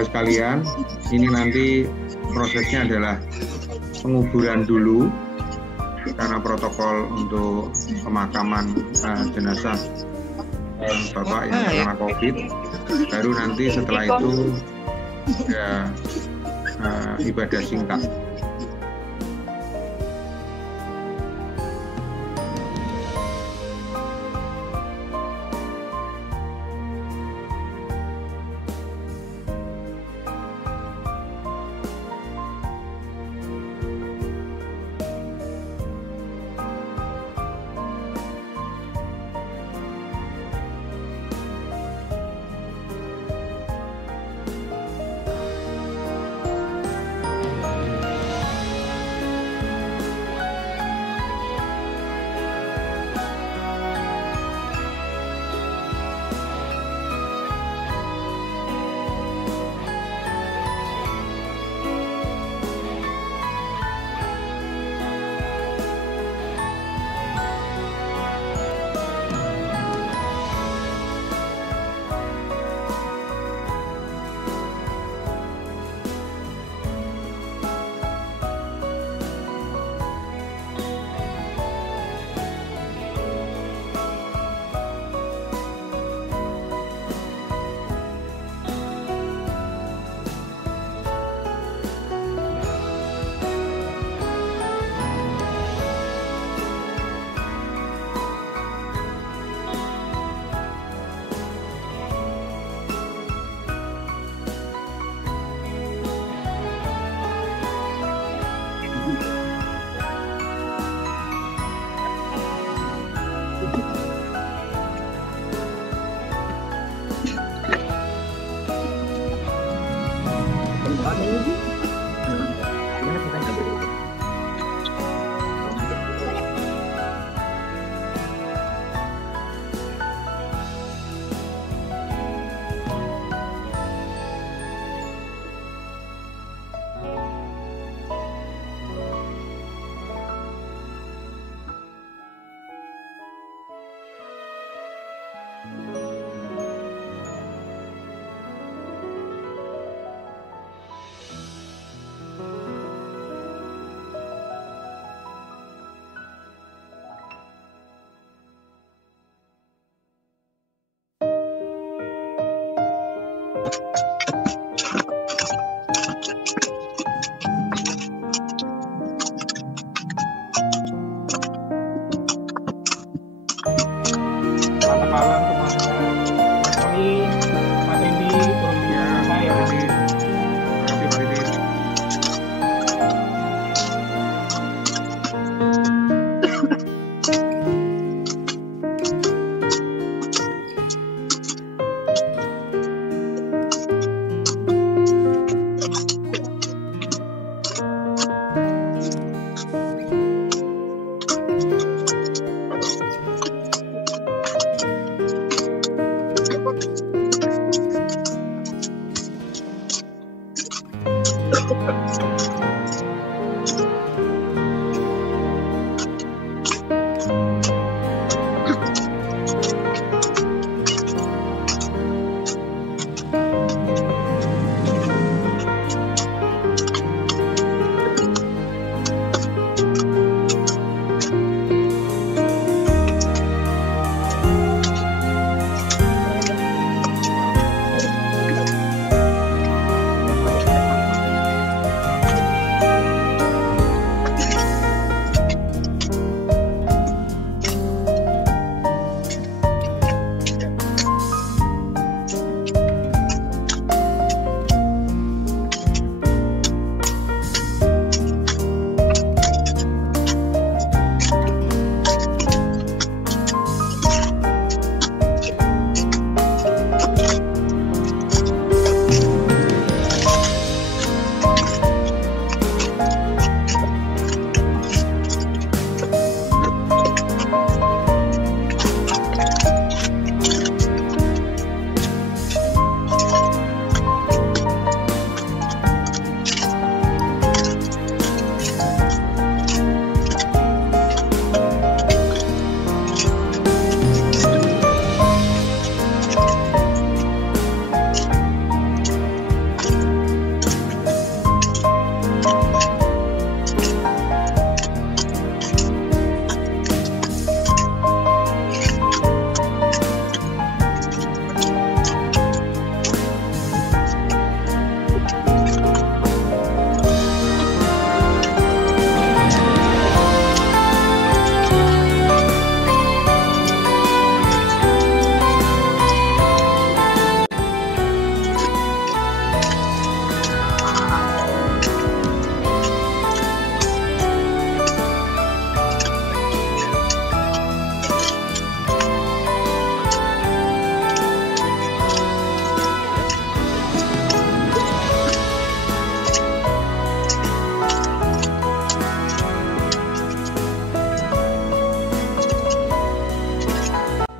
saudara sekalian, ini nanti prosesnya adalah penguburan dulu karena protokol untuk pemakaman jenazah Bapak yang terkena COVID. Baru nanti setelah itu ada ibadah singkat.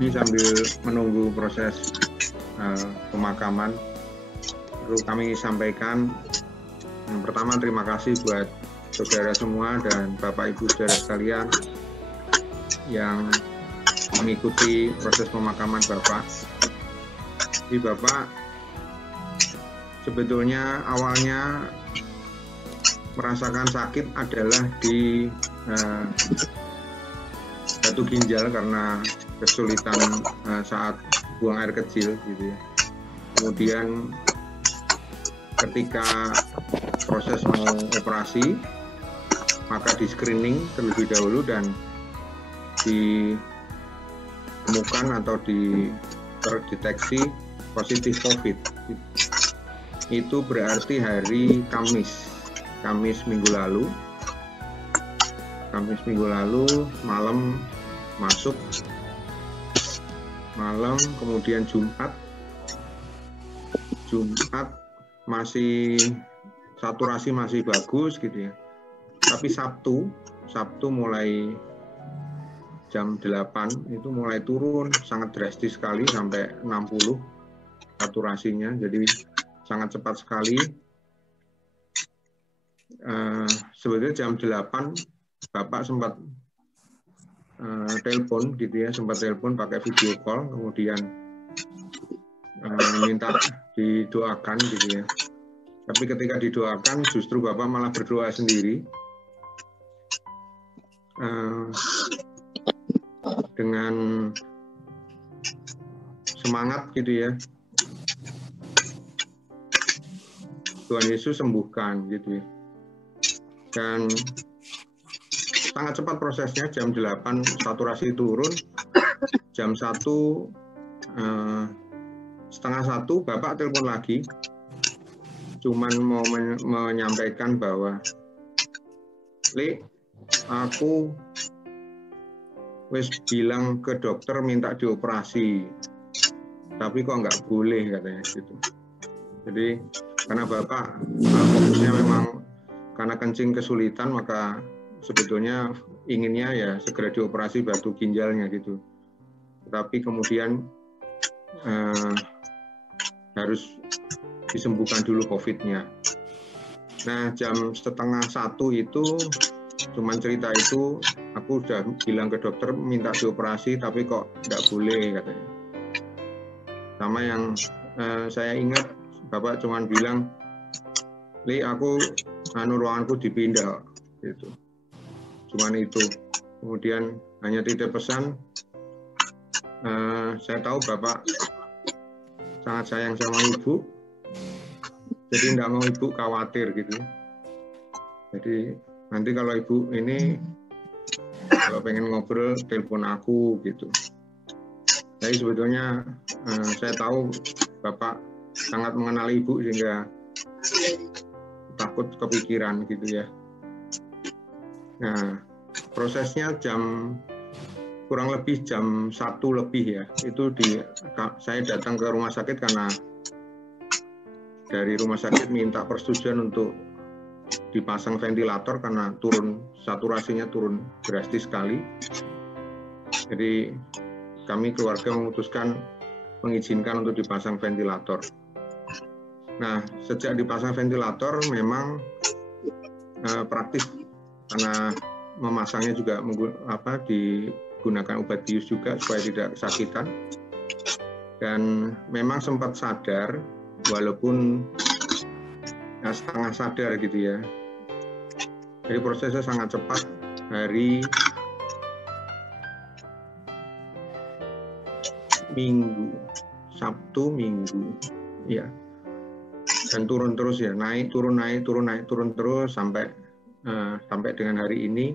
Ini sambil menunggu proses pemakaman, perlu kami sampaikan yang pertama terima kasih buat saudara semua dan Bapak Ibu saudara sekalian yang mengikuti proses pemakaman Bapak. Jadi Bapak sebetulnya awalnya merasakan sakit adalah di batu ginjal karena kesulitan saat buang air kecil gitu ya. Kemudian ketika proses mau operasi maka di screening terlebih dahulu dan ditemukan atau terdeteksi positif COVID. Itu berarti hari Kamis minggu lalu. Kamis minggu lalu malam masuk, malam kemudian Jumat masih saturasi masih bagus gitu ya. Tapi Sabtu mulai jam 8 itu mulai turun sangat drastis sekali sampai 60 saturasinya, jadi sangat cepat sekali. Sebetulnya jam 8 Bapak sempat telepon gitu ya, sempat telepon pakai video call, kemudian minta didoakan gitu ya. Tapi ketika didoakan justru Bapak malah berdoa sendiri dengan semangat gitu ya. Tuhan Yesus sembuhkan gitu ya. Dan sangat cepat prosesnya, jam 8 saturasi turun, jam 1 setengah 1 Bapak telepon lagi, cuman mau menyampaikan bahwa aku wis bilang ke dokter minta dioperasi, tapi kok nggak boleh katanya gitu. Jadi karena Bapak fokusnya memang karena kencing kesulitan, maka sebetulnya inginnya ya segera dioperasi batu ginjalnya gitu. Tetapi kemudian harus disembuhkan dulu COVID-nya. Nah, jam setengah 1 itu cuman cerita itu, aku udah bilang ke dokter minta dioperasi tapi kok nggak boleh katanya. Sama yang saya ingat Bapak cuman bilang, aku ruanganku dipindah gitu. Cuman itu. Kemudian hanya titip pesan, saya tahu Bapak sangat sayang sama Ibu, jadi nggak mau Ibu khawatir gitu. Jadi nanti kalau Ibu ini kalau pengen ngobrol telepon aku gitu. Jadi sebetulnya saya tahu Bapak sangat mengenal Ibu sehingga takut kepikiran gitu ya. Nah, prosesnya kurang lebih jam 1 lebih ya. Itu saya datang ke rumah sakit karena dari rumah sakit minta persetujuan untuk dipasang ventilator karena saturasinya turun drastis sekali. Jadi kami keluarga memutuskan mengizinkan untuk dipasang ventilator. Nah, sejak dipasang ventilator memang praktis karena memasangnya juga digunakan obat bius juga supaya tidak kesakitan. Dan memang sempat sadar walaupun setengah sadar gitu ya. Jadi prosesnya sangat cepat, hari Minggu, Sabtu Minggu, ya. Dan turun terus ya, naik turun terus sampai dengan hari ini.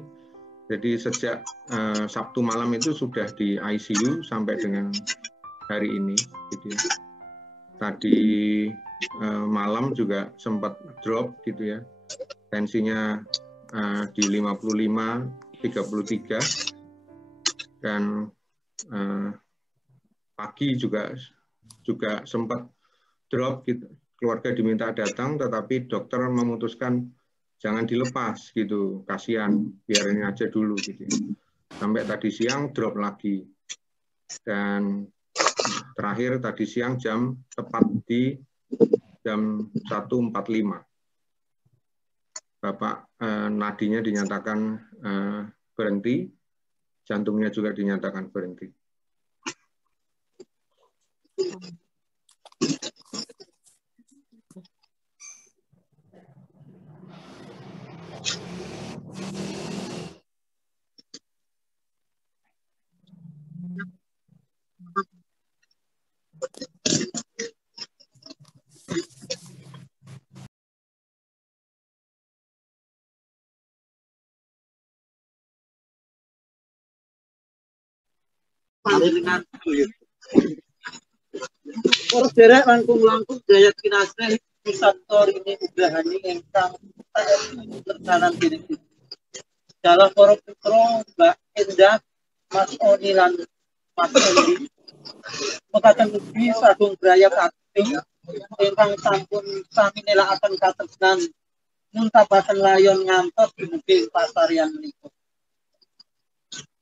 Jadi sejak Sabtu malam itu sudah di ICU sampai dengan hari ini gitu ya. Tadi malam juga sempat drop gitu ya, tensinya di 55/33, dan pagi juga sempat drop gitu. Keluarga diminta datang, tetapi dokter memutuskan jangan dilepas gitu, kasihan, biarin aja dulu gitu. Sampai tadi siang drop lagi. Dan terakhir tadi siang tepat di jam 1.45. Bapak nadinya dinyatakan berhenti, jantungnya juga dinyatakan berhenti. Panjenengan Para derek langkung-langkung daya kinasih pusat ini ugrahani ingkang terdalam diri dalam para putra Mbak Endah, Mas Oni lan Mas Endi mekaten ugi sagung braya kakting ingkang sampun sami nelakaken katresnan muntabaken layon ngantos dumugi pasarian menika.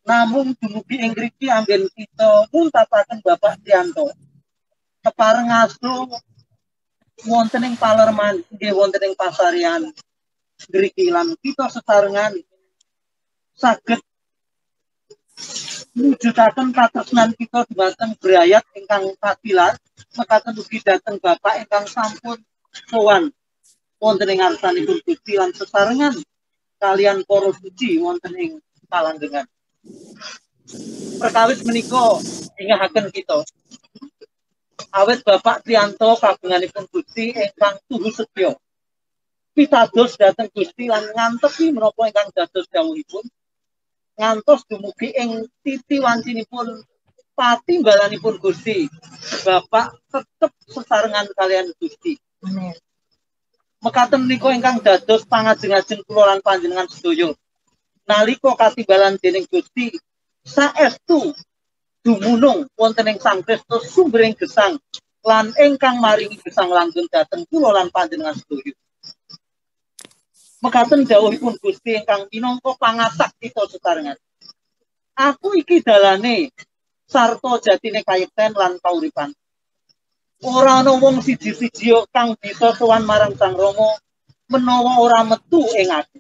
Namun dumugi ing mriki anggen kita muntabaken Bapak Trianto kepareng aslu wonten ing Palerman nggih wonten ing pasarian mriki lan kita sesarengan saged mujudaken katresnan kita dhumateng brayat ingkang kapilar mekaten ugi dhateng Bapak ingkang sampun sowan wonten ing ngarsanipun Gusti lan sesarengan kalian para suci wonten ing palanggengan. Perkawis menika ingahaken kita awet Bapak Trianto kagunganipun Gusti ingkang tuhu setya pitados dhateng Gusti lan ngantosi menapa ingkang dados dawuhipun ngantos dumugi ing titi wancinipun patimbalanipun Gusti Bapak tetep sesarengan kalian Gusti. Amin. Mekaten menika ingkang dados pangajeng-ajeng kula lan panjenengan sedaya nalika katimbalan dening Gusti saestu dumunung wonten ing Sang Kristus sumbering gesang lan ingkang maringi gesang langgeng dhateng kula lan panjenengan sedaya. Mekaten dawuhipun Gusti ingkang minangka pangasak kita sesarengan. Aku iki dalane sarta jatine kayekten lan kauripan. Ora ana wong siji-siji kang bisa sowan marang Sang Rama menawa ora metu ing aku.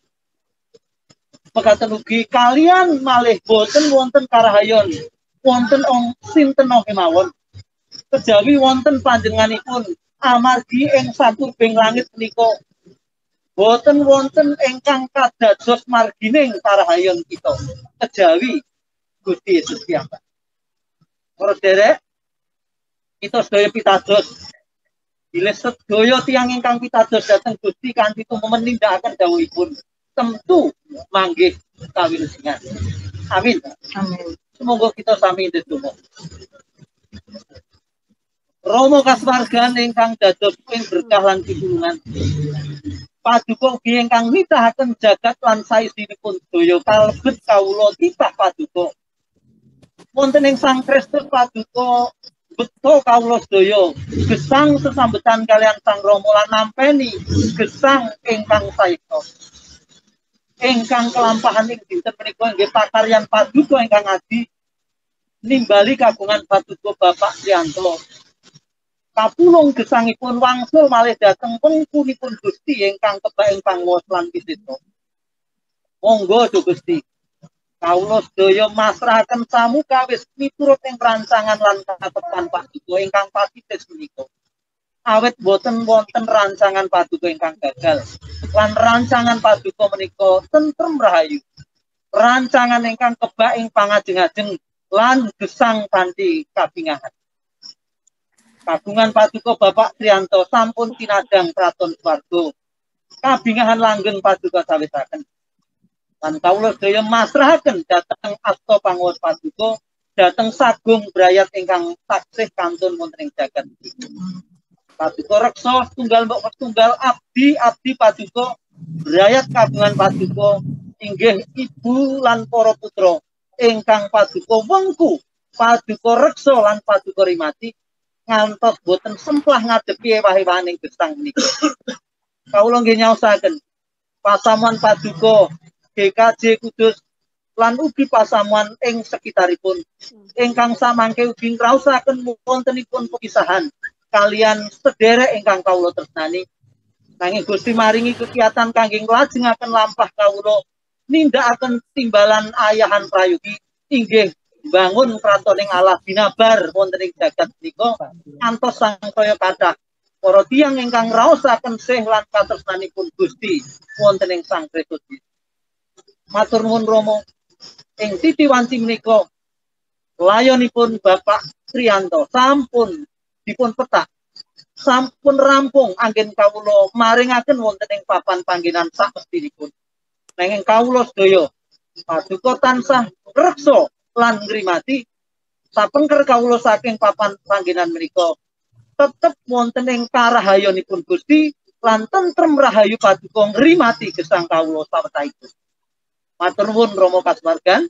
Mekaten ugi kalian malih boten wonten karahayon wonten sinten kemawon. Kejawi wonten panjenenganipun amargi ing sakurbing langit menika boten wonten ingkang kadados margining karahayon kita. Kejawi Gusti Yesus piyambak. Para derek kita sedaya pitados bilih sedaya tiyang ingkang pitados dhateng Gusti kanthi tumemen nindakaken dawuhipun tentu manggih kawilujengan. Amin. Amin. Semoga kita sami ndedonga. Rama kasuwargan ingkang dados ing berkah lan pitulungan. Paduka ugi ingkang nitahaken jagat lan saesinipun sedaya kalebet kawula titah paduka. Wonten ing Sang Kristus paduka beto kawula sedaya gesang sesambetan kalian Sang Rama lan nampeni gesang ingkang saekta. Ingkang kelampahan ing dinten menika inggih pakaryan paduka ingkang adi nimbali kagungan paduka Bapak Trianto. Kapulung gesangipun wangsul malih dhateng wengkunipun Gusti ingkang kebak ing panguwas lan pitita. Monggo Duh Gusti kawula sedaya masrahaken samukawis miturut ing rancangan lan katepan paduka ingkang pasides menika. Awet boten wonten rancangan paduka ingkang gagal. Lan rancangan paduka menika tentrem rahayu. Rancangan ingkang kebak ing pangajeng-ajeng lan gesang kanthi kabingahan. Kagungan paduka Bapak Trianto sampun tinadang kraton swarga. Kabingahan langgeng paduka sawisaken. Lan kawula sedaya masrahaken dhateng asta panguwas paduka dhateng sagung brayat ingkang taksih kantun wonten ing jagat iki. Paduka reksa setunggal mbok setunggal abdi paduka brayat kagungan paduka inggih ibu lan para putra ingkang paduka wengku paduka reksa lan paduka rimati ngantos boten semplah ngadepi ewah-ewaning gesang menika. Kawula nggih nyaosaken pasamuan paduka GKJ Kudus lan ugi pasamuan ing sekitaripun. Ingkang samangke ugi ngraosaken wontenipun pepisahan kalian sederek ingkang kawula tresnani. Nanging Gusti maringi kegiatan kangge nglajengaken lampah kawula nindakaken timbalan ayahan prayogi inggih bangun kratoning Allah binabar wonten ing jagat menika ngantos sangsaya kathah para tiyang ingkang raosaken sih lan katresnanipun Gusti wonten ing Sang Kristus. Matur nuwun Rama, ing titi wanci menika layonipun Bapak Triyanto sampun dipun petak, sampun rampung anggen kawula maringaken wonten ing papan panggenan sakmestinipun. Nanging kawula sedaya paduka tansah reksa lan ngrimati sapengker kawula saking papan panggenan menika tetep wonten ing karahayonipun Gusti lan tentrem rahayu paduka ngrimati gesang kawula sawetahipun. Matur nuwun Rama kasuwargan,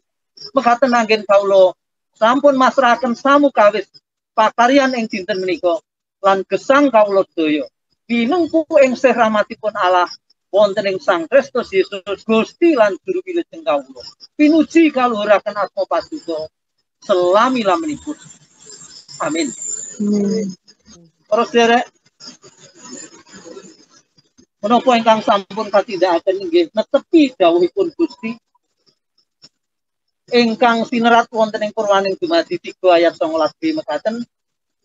mekaten anggen kawula sampun masrahaken samukawis pakaryan ing dinten menika lan gesang kawula sedaya pinengku ing sih rahmatipun Allah wonten ing Sang Kristus Yesus Gusti lan Juru Wilujeng kawula. Pinuji kaluhuraken asma paduka selami-laminipun. Amin. Para sedherek, menapa ingkang sampun katindakaken inggih netepi dawuhipun Gusti ingkang sinerat wonten ing Purwaning dumadi 3 ayat 19b mekaten,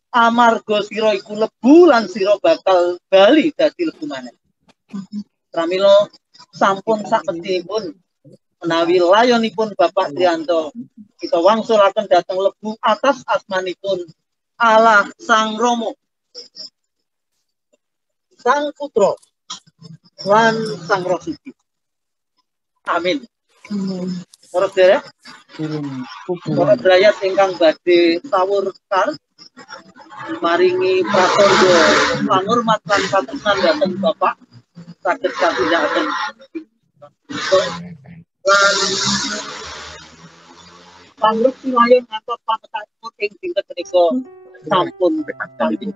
amarga sira iku lebu lan sira bakal bali dadi lebu maneh. Pramila sampun sakmetinipun menawi layonipun Bapak Triyanto kita wangsulaken dhateng lebu atas asmanipun Allah Sang Rama, Sang Putra lan Sang Roh Suci. Amin. Para sedherek, para brayat ingkang badhe sawur kar maringi prasaja pangurmat lan katresnan dhateng Bapak saged katindakaken lan pangrekti layon ngantos pametanipun ing dinten menika sampun kalih.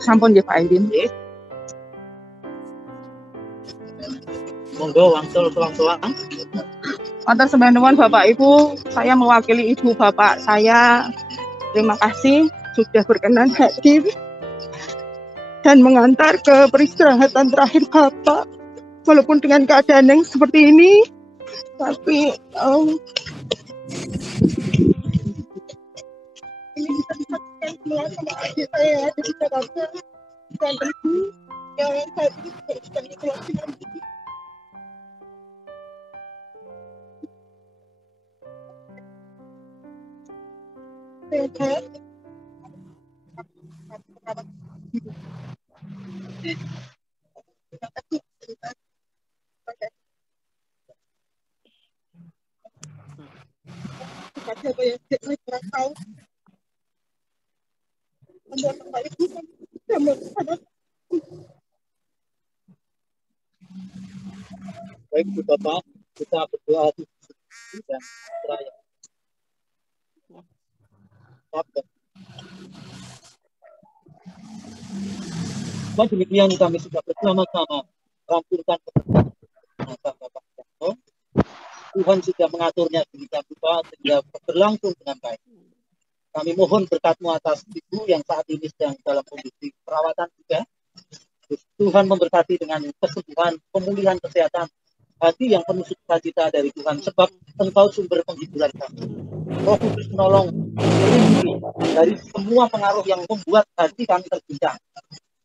Sampun nggih Pak Aidin. Monggo wangsul tuang-tuang. Atas bantuan Bapak Ibu, saya mewakili Ibu Bapak saya. Terima kasih sudah berkenan hadir dan mengantar ke peristirahatan terakhir Bapak. Walaupun dengan keadaan yang seperti ini, tapi ini bisa disaksikan semua sama adik saya yang ada di Jakarta dan Ibu yang saat ini sedang isolasi mandiri. Sehat. Siapa yang tidak kurang tahu membuat Bapak Ibu dan Baik, Ibu Bapak, kita berdoa dan seraya. Dan demikian kami sudah bersama-sama merampungkan Bapak Janto. Tuhan sudah mengaturnya demikian rupa sehingga berlangsung dengan baik. Kami mohon berkat-Mu atas Ibu yang saat ini sedang dalam kondisi perawatan juga. Tuhan memberkati dengan kesembuhan, pemulihan kesehatan, hati yang penuh sukacita dari Tuhan, sebab Engkau sumber penghiburan kami. Roh Kudus menolong, melindungi dari semua pengaruh yang membuat hati kami terguncang.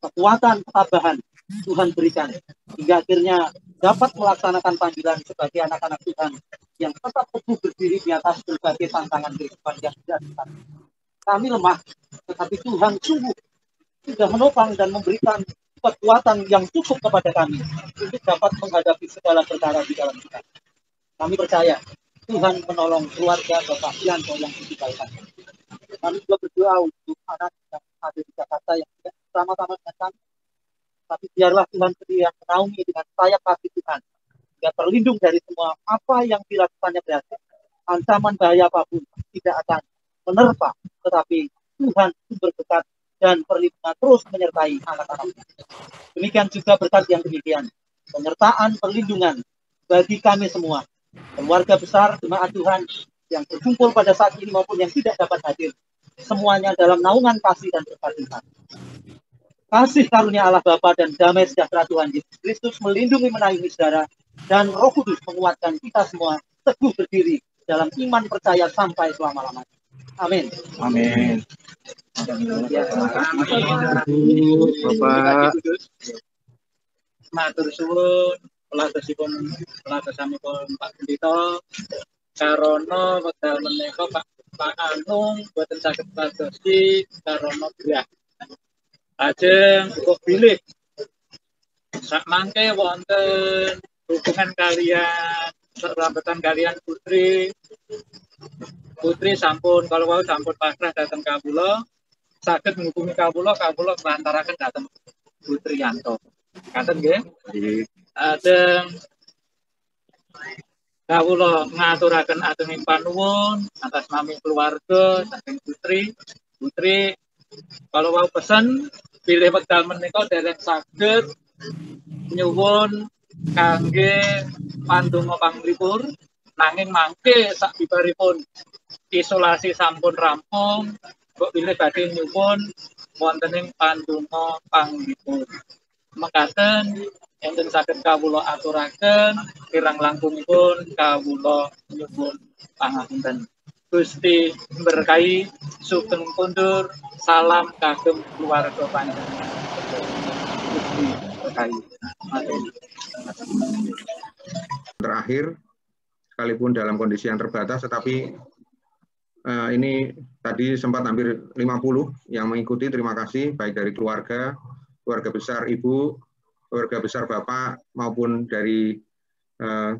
Kekuatan, ketabahan Tuhan berikan, hingga akhirnya dapat melaksanakan panggilan sebagai anak-anak Tuhan yang tetap teguh berdiri di atas berbagai tantangan kehidupan yang tidak. Kami lemah, tetapi Tuhan sungguh sudah menopang dan memberikan kekuatan yang cukup kepada kami untuk dapat menghadapi segala perkara di dalam kita. Kami percaya Tuhan menolong keluarga Bapak Janto yang ditinggalkan. Kami juga berdoa untuk anak yang ada di Jakarta yang tidak bersama-sama dengan kami. Tapi biarlah Tuhan sendiri yang menaungi dengan sayap kasih Tuhan. Dia terlindung dari semua apa yang dilakukannya berhasil. Ancaman bahaya apapun tidak akan menerpa. Tetapi Tuhan sumber berkat dan perlindungan terus menyertai anak-anak. Demikian juga berkat yang demikian. Penyertaan perlindungan bagi kami semua. Keluarga besar jemaat Tuhan yang berkumpul pada saat ini maupun yang tidak dapat hadir. Semuanya dalam naungan kasih dan berkat Tuhan. Kasih karunia Allah Bapa dan damai sejahtera Tuhan Yesus Kristus melindungi menaungi saudara dan Roh Kudus menguatkan kita semua teguh berdiri dalam iman percaya sampai selama-lamanya. Amin. Amin. Bapak. Matur suwun, pelaksipun Pak Pendito, Karono wekdal menika Pak Anung boten saged padosi Karono gerah. Ajeng uga bilih sakmangke wonten hubungan kalian serambatan kalian Putri sampun kalau wau sampun pasrah dateng kawula saged menghubungi kawula nglantaraken dateng Putri Yanto. Katen nggih? Ajeng kawula ngaturaken ageng panuwun atas nami keluarga saking Putri kalau mau pesen pilih wekdal menika dereng saged nyuwun kangge pandonga panglipur nanging mangke sabibaripun isolasi sampun rampung kok pilih badhe nyuwun wontening pandonga panglipur mekaten enten saged kawula aturaken kirang langkungipun kawula nyuwun pangapunten. Gusti berkahi, sugeng kundur, salam kagem keluarga panjenengan. Gusti berkahi. Terakhir, sekalipun dalam kondisi yang terbatas, tetapi ini tadi sempat hampir 50 yang mengikuti. Terima kasih, baik dari keluarga besar Ibu, keluarga besar Bapak, maupun dari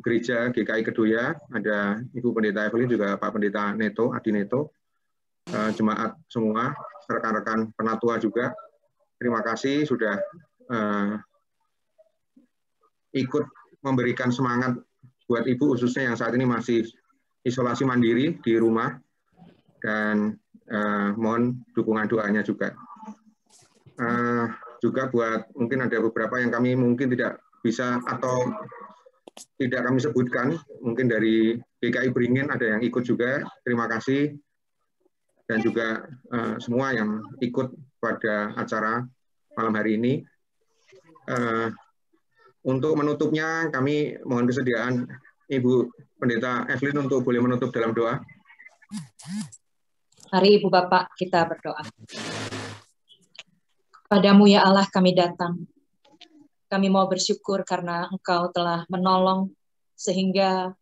Gereja GKI Kedoya, ada Ibu Pendeta Evelyn, juga Pak Pendeta Neto, Adi Neto, jemaat semua, rekan-rekan penatua juga. Terima kasih sudah ikut memberikan semangat buat Ibu, khususnya yang saat ini masih isolasi mandiri di rumah, dan mohon dukungan doanya juga. Juga buat mungkin ada beberapa yang kami mungkin tidak bisa atau tidak kami sebutkan, mungkin dari GKI Beringin ada yang ikut juga, terima kasih, dan juga semua yang ikut pada acara malam hari ini. Untuk menutupnya, kami mohon kesediaan Ibu Pendeta Evelyn untuk boleh menutup dalam doa. Mari Ibu Bapak kita berdoa. Padamu ya Allah kami datang. Kami mau bersyukur karena Engkau telah menolong sehingga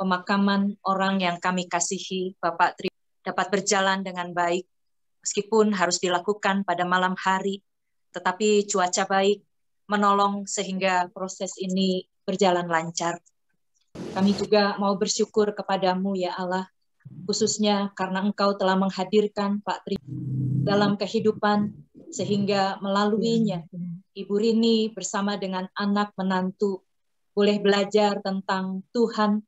pemakaman orang yang kami kasihi, Bapak Tri, dapat berjalan dengan baik. Meskipun harus dilakukan pada malam hari, tetapi cuaca baik menolong sehingga proses ini berjalan lancar. Kami juga mau bersyukur kepadamu ya Allah, khususnya karena Engkau telah menghadirkan Pak Tri dalam kehidupan, sehingga melaluinya Ibu Rini bersama dengan anak menantu boleh belajar tentang Tuhan,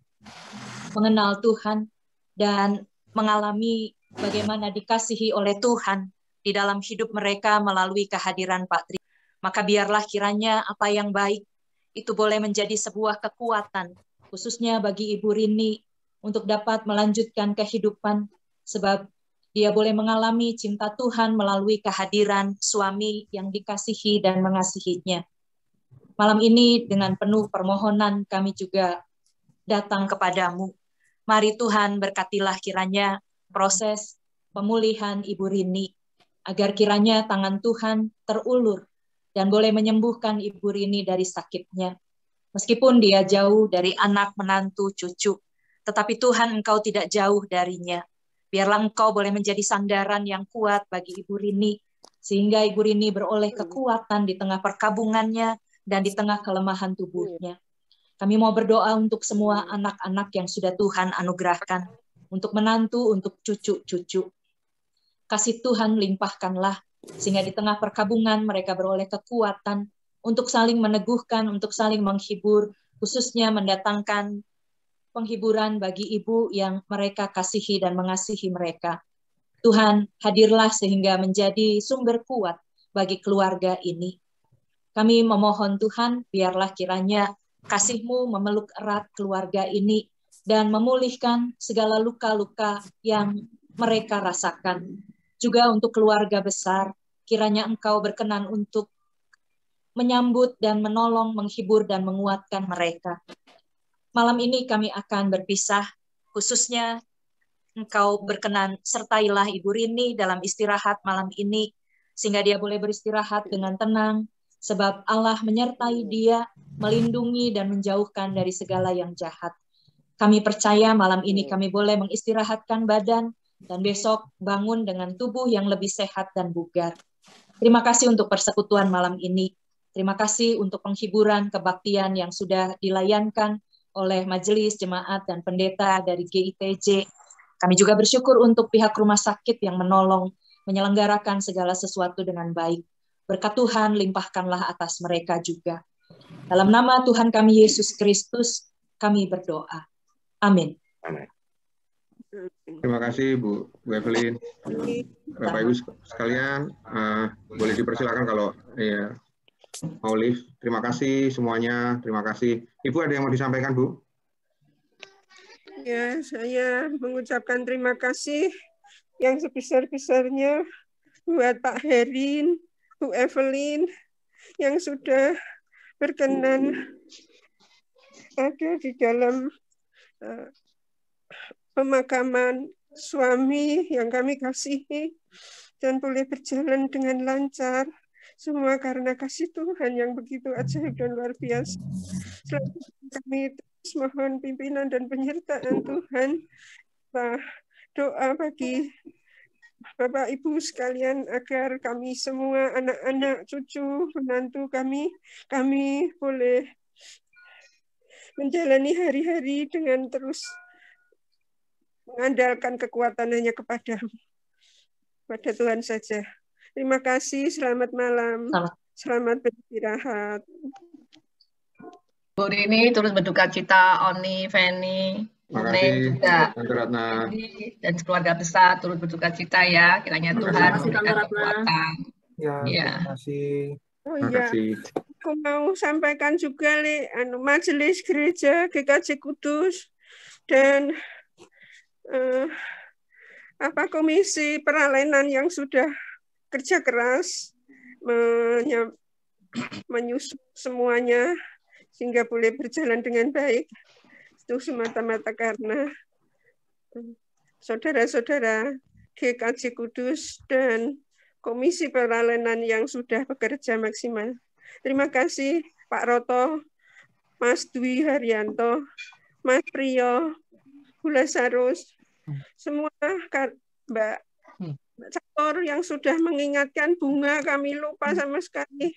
mengenal Tuhan, dan mengalami bagaimana dikasihi oleh Tuhan di dalam hidup mereka melalui kehadiran Pak Tri. Maka biarlah kiranya apa yang baik itu boleh menjadi sebuah kekuatan, khususnya bagi Ibu Rini untuk dapat melanjutkan kehidupan, sebab dia boleh mengalami cinta Tuhan melalui kehadiran suami yang dikasihi dan mengasihinya. Malam ini dengan penuh permohonan kami juga datang kepadamu. Mari Tuhan berkatilah kiranya proses pemulihan Ibu Rini, agar kiranya tangan Tuhan terulur dan boleh menyembuhkan Ibu Rini dari sakitnya. Meskipun dia jauh dari anak, menantu, cucu, tetapi Tuhan Engkau tidak jauh darinya. Biarlah Engkau boleh menjadi sandaran yang kuat bagi Ibu Rini, sehingga Ibu Rini beroleh kekuatan di tengah perkabungannya dan di tengah kelemahan tubuhnya. Kami mau berdoa untuk semua anak-anak yang sudah Tuhan anugerahkan, untuk menantu, untuk cucu-cucu. Kasih Tuhan limpahkanlah, sehingga di tengah perkabungan mereka beroleh kekuatan untuk saling meneguhkan, untuk saling menghibur, khususnya mendatangkan penghiburan bagi ibu yang mereka kasihi dan mengasihi mereka. Tuhan, hadirlah sehingga menjadi sumber kuat bagi keluarga ini. Kami memohon Tuhan, biarlah kiranya kasih-Mu memeluk erat keluarga ini dan memulihkan segala luka-luka yang mereka rasakan. Juga untuk keluarga besar, kiranya Engkau berkenan untuk menyambut dan menolong, menghibur dan menguatkan mereka. Malam ini kami akan berpisah, khususnya Engkau berkenan sertailah Ibu Rini dalam istirahat malam ini, sehingga dia boleh beristirahat dengan tenang, sebab Allah menyertai dia, melindungi dan menjauhkan dari segala yang jahat. Kami percaya malam ini kami boleh mengistirahatkan badan, dan besok bangun dengan tubuh yang lebih sehat dan bugar. Terima kasih untuk persekutuan malam ini. Terima kasih untuk penghiburan, kebaktian yang sudah dilayankan oleh majelis, jemaat, dan pendeta dari GITJ. Kami juga bersyukur untuk pihak rumah sakit yang menolong, menyelenggarakan segala sesuatu dengan baik. Berkat Tuhan, limpahkanlah atas mereka juga. Dalam nama Tuhan kami Yesus Kristus, kami berdoa. Amin. Amin. Terima kasih Bu Evelyn. Bapak Ibu sekalian, boleh dipersilakan kalau ya mau live. Terima kasih semuanya. Terima kasih. Ibu ada yang mau disampaikan, Bu? Ya, saya mengucapkan terima kasih yang sebesar-besarnya buat Pak Herin, Bu Evelyn yang sudah berkenan ada di dalam pemakaman suami yang kami kasihi dan boleh berjalan dengan lancar. Semua karena kasih Tuhan yang begitu ajaib dan luar biasa. Selanjutnya kami terus mohon pimpinan dan penyertaan Tuhan. Doa bagi Bapak Ibu sekalian agar kami semua anak-anak, cucu, menantu kami boleh menjalani hari-hari dengan terus mengandalkan kekuatan hanya pada Tuhan saja. Terima kasih, selamat malam. Selamat beristirahat. Bu Rini turut berduka cita, Oni, Feni, Neng juga, dan keluarga besar turut berduka cita ya. Kiranya Tuhan memberikan kekuatan. Ya, terima kasih. Oh iya. aku mau sampaikan juga Majelis Gereja GKJ Kudus dan komisi peralenan yang sudah kerja keras menyusun semuanya sehingga boleh berjalan dengan baik. Itu semata-mata karena saudara-saudara GKJ Kudus dan komisi peralenan yang sudah bekerja maksimal. Terima kasih Pak Roto, Mas Dwi Haryanto, Mas Priyo, Bu Lazarus, semua Mbak Catur yang sudah mengingatkan Bunga, kami lupa sama sekali.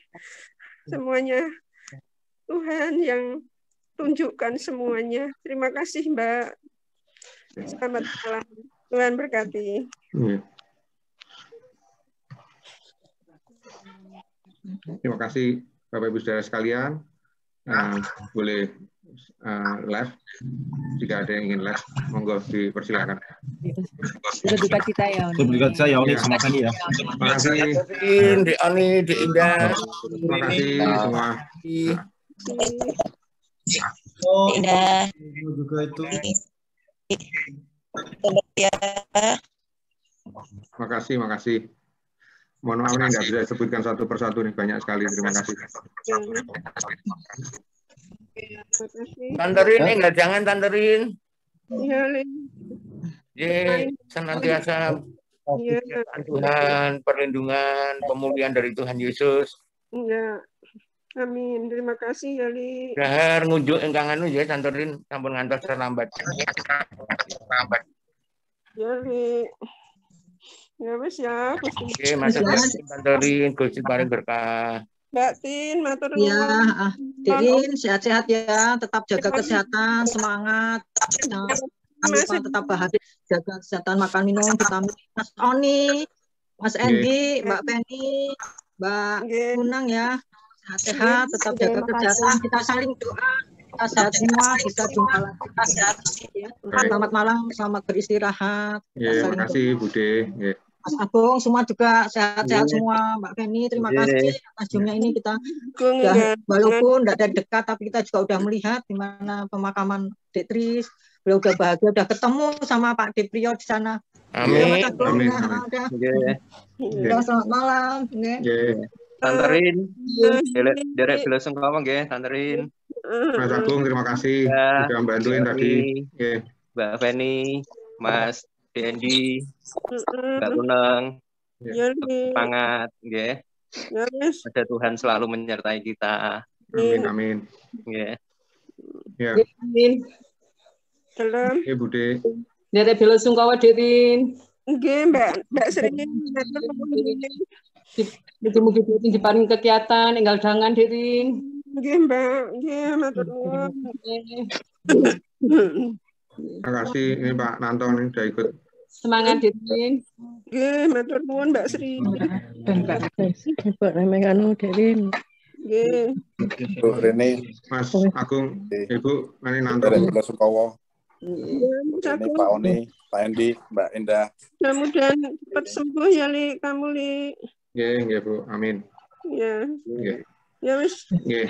Semuanya Tuhan yang tunjukkan semuanya. Terima kasih Mbak. Selamat malam. Tuhan berkati. Terima kasih Bapak Ibu Saudara sekalian. Boleh live. Jika ada yang ingin live, monggo dipersilakan. Berduka cita ya, Oni. Berduka cita ya, Oni. Sama kali ya. Terima kasih. Di Oni, di Indah. Terima kasih semua. Indah. Juga itu. Terima kasih. Mohon maaf ini nggak bisa sebutkan satu persatu nih, banyak sekali. Terima kasih. Tanterin enggak, jangan tanterin. Iya, Senantiasa Tuhan, perlindungan, pemulihan dari Tuhan Yesus. Iya. Amin. Terima kasih ya, Li. Dahar ngunjuk engkang anu ya tanterin sampun ngantos terlambat. Ya, Li. Ya wis ya, Gusti. Oke, matur tanterin Gusti paring berkah. Mbak Tin, matur nuwun. Ya, Tin, sehat-sehat ya, tetap jaga kesehatan, semangat. Jangan lupa tetap bahagia, jaga kesehatan, makan minum, vitamin. Mas Oni, Mas Endi, Mbak Penny, Mbak Unang ya, sehat-sehat, tetap jaga kesehatan. Kita saling doa, kita sehat semua, bisa jumpa lagi. Ya. Selamat malam, selamat beristirahat. Terima kasih Bude. Mas Agung, semua juga sehat-sehat semua. Mbak Penny, terima kasih atas zoom-nya ini. Kita sudah, walaupun tidak ada dekat, tapi kita juga sudah melihat di mana pemakaman Dek Tris. Beliau sudah bahagia, sudah ketemu sama Pak Deprio di sana. Amin. Amin. Selamat malam. Tanterin, derek bela sungkawa nggih, tanterin. Mas Agung, terima kasih sudah membantuin tadi. Mbak Feni, Mas Dendi, Mbak Kuneng, semangat, nggih. Ada Tuhan selalu menyertai kita. Amin. Nggih. Ya. Amin. Salam. Bude. Derek bela sungkawa Derin. Nggih, Mbak Sri. Mugi-mugi Derin diparing kegiatan, enggal dangan Derin. Nggih, Mbak. Nggih, matur nuwun. Terima kasih ini Pak Nanto ini sudah ikut. Semangat Derin. Nggih, matur nuwun Mbak Sri. Dan Mbak Remenganu Derin. Nggih. Bu Rene, Mas Agung, Ibu Mani Nanto. Bela Sungkawa. Pak Pak Oni, Pak Endi, Mbak Indah. Mudah-mudahan cepat sembuh ya, Li. Kamu, Li. Nggih, Bu. Amin. Ya. Nggih. Ya wis. Nggih.